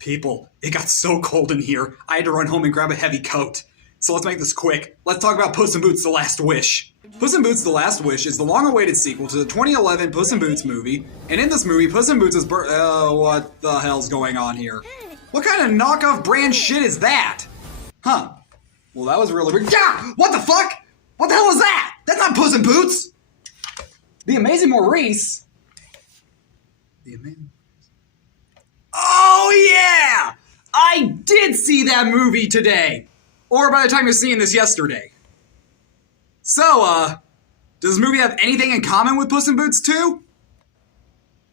People, it got so cold in here, I had to run home and grab a heavy coat. So let's make this quick. Let's talk about Puss in Boots: The Last Wish. Puss in Boots: The Last Wish is the long-awaited sequel to the 2011 Puss in Boots movie, and in this movie, Puss in Boots is what the hell's going on here? What kind of knockoff brand shit is that? Huh. Well, that was really weird. Yeah! What the fuck? What the hell was that? That's not Puss in Boots! The Amazing Maurice? The Amazing... Oh, yeah! I did see that movie today! Or by the time you're seeing this, yesterday. So, does this movie have anything in common with Puss in Boots 2?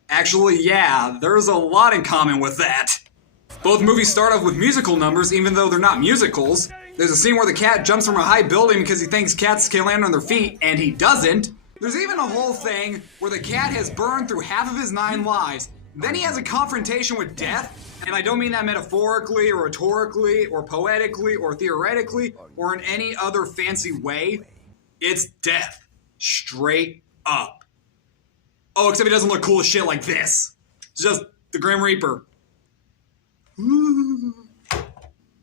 Actually, yeah, there's a lot in common with that. Both movies start off with musical numbers, even though they're not musicals. There's a scene where the cat jumps from a high building because he thinks cats can land on their feet, and he doesn't. There's even a whole thing where the cat has burned through half of his 9 lives. Then he has a confrontation with death, and I don't mean that metaphorically, or rhetorically, or poetically, or theoretically, or in any other fancy way. It's death. Straight up. Oh, except he doesn't look cool as shit like this. It's just the Grim Reaper.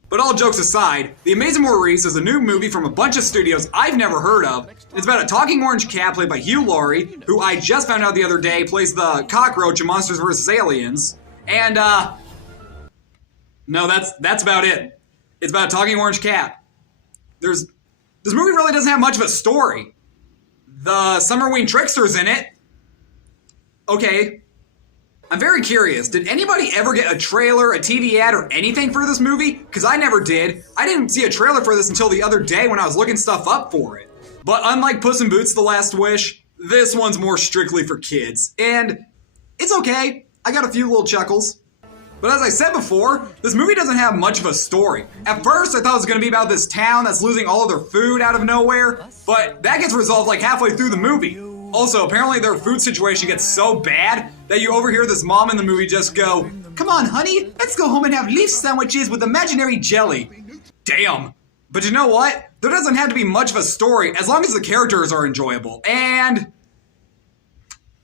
But all jokes aside, The Amazing Maurice is a new movie from a bunch of studios I've never heard of. It's about a talking orange cat played by Hugh Laurie, who I just found out the other day plays the cockroach in Monsters vs. Aliens. And, no, that's about it. It's about a talking orange cat. This movie really doesn't have much of a story. The Summerween Trickster's in it. Okay. I'm very curious, did anybody ever get a trailer, a TV ad, or anything for this movie? Because I never did. I didn't see a trailer for this until the other day when I was looking stuff up for it. But unlike Puss in Boots: The Last Wish, this one's more strictly for kids. And it's okay. I got a few little chuckles. But as I said before, this movie doesn't have much of a story. At first, I thought it was going to be about this town that's losing all of their food out of nowhere, but that gets resolved like halfway through the movie. Also, apparently their food situation gets so bad that you overhear this mom in the movie just go, "Come on, honey, let's go home and have leaf sandwiches with imaginary jelly." Damn. But you know what? There doesn't have to be much of a story as long as the characters are enjoyable. And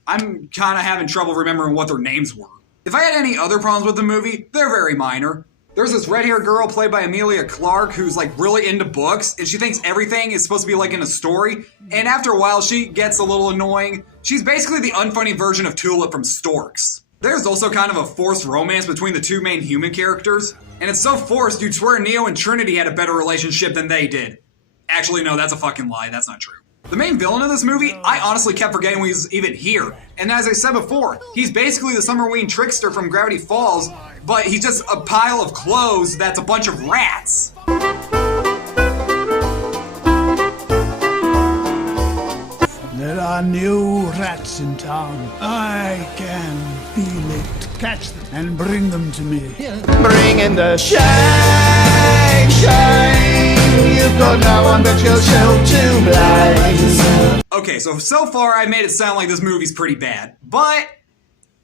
I'm kind of having trouble remembering what their names were. If I had any other problems with the movie, they're very minor. There's this red-haired girl played by Emilia Clarke who's like really into books, and she thinks everything is supposed to be like in a story, and after a while she gets a little annoying. She's basically the unfunny version of Tulip from Storks. There's also kind of a forced romance between the two main human characters, and it's so forced you'd swear Neo and Trinity had a better relationship than they did. Actually, no, that's a fucking lie, that's not true. The main villain of this movie, I honestly kept forgetting he was even here. And as I said before, he's basically the Summerween Trickster from Gravity Falls, but he's just a pile of clothes that's a bunch of rats. There are new rats in town. I can feel it. Catch them and bring them to me. Bring in the shame, shame. You've got no one but yourself to blame. Okay, so far I made it sound like this movie's pretty bad, but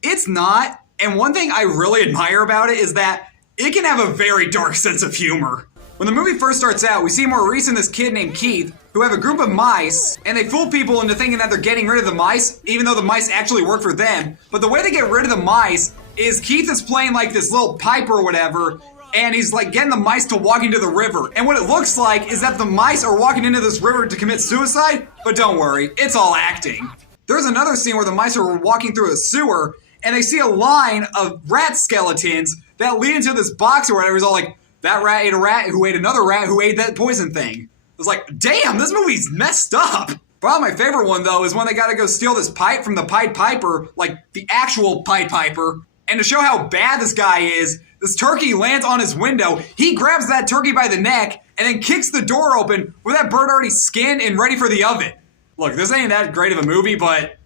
it's not. And one thing I really admire about it is that it can have a very dark sense of humor. When the movie first starts out, we see Maurice and this kid named Keith who have a group of mice, and they fool people into thinking that they're getting rid of the mice, even though the mice actually work for them. But the way they get rid of the mice is Keith is playing like this little pipe or whatever, and he's like getting the mice to walk into the river. And what it looks like is that the mice are walking into this river to commit suicide, but don't worry, it's all acting. There's another scene where the mice are walking through a sewer, and they see a line of rat skeletons that lead into this box or whatever. It's all like, that rat ate a rat who ate another rat who ate that poison thing. I was like, damn, this movie's messed up. Probably my favorite one, though, is when they gotta go steal this pipe from the Pied Piper, like the actual Pied Piper. And to show how bad this guy is, this turkey lands on his window, he grabs that turkey by the neck, and then kicks the door open with that bird already skinned and ready for the oven. Look, this ain't that great of a movie, but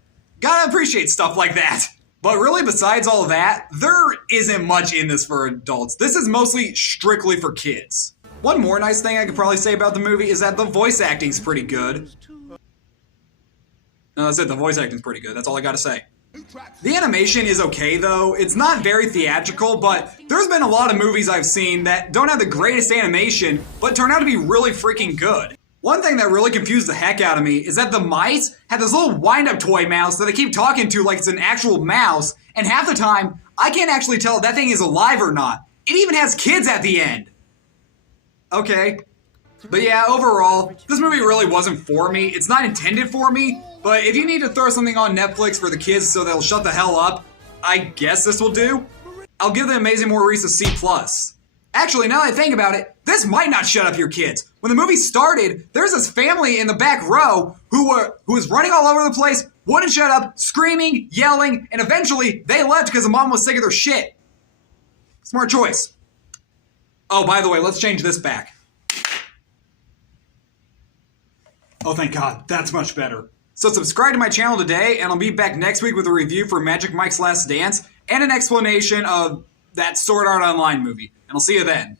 gotta appreciate stuff like that. But really, besides all of that, there isn't much in this for adults. This is mostly strictly for kids. One more nice thing I could probably say about the movie is that the voice acting's pretty good. No, that's it, the voice acting's pretty good. That's all I gotta say. The animation is okay, though. It's not very theatrical, but there's been a lot of movies I've seen that don't have the greatest animation, but turn out to be really freaking good. One thing that really confused the heck out of me is that the mice have this little wind-up toy mouse that they keep talking to like it's an actual mouse, and half the time, I can't actually tell if that thing is alive or not. It even has kids at the end. Okay. But yeah, overall, this movie really wasn't for me. It's not intended for me, but if you need to throw something on Netflix for the kids so they'll shut the hell up, I guess this will do. I'll give the Amazing Maurice a C+. Actually, now that I think about it, this might not shut up your kids. When the movie started, there's this family in the back row who was running all over the place, wouldn't shut up, screaming, yelling, and eventually they left because the mom was sick of their shit. Smart choice. Oh, by the way, let's change this back. Oh, thank God. That's much better. So subscribe to my channel today, and I'll be back next week with a review for Magic Mike's Last Dance and an explanation of that Sword Art Online movie. And I'll see you then.